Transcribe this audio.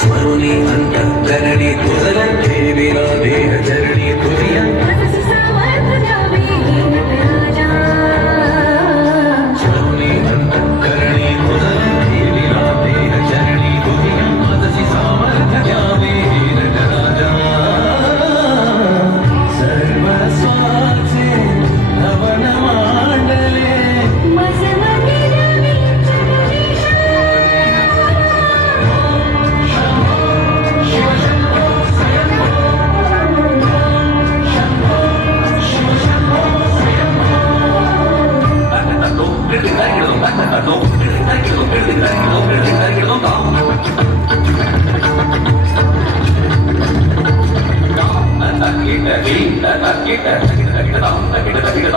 स्वरुणी अंतःकरणी तुझलंते विना देह चरणी तुझिया स्वरुणी अंतःकरणी तुझलंते विना देह चरणी तुझिया मदसी सामर्थ्य द्यावे नटराजा सर्वस्वाचे नवन मांडले Kita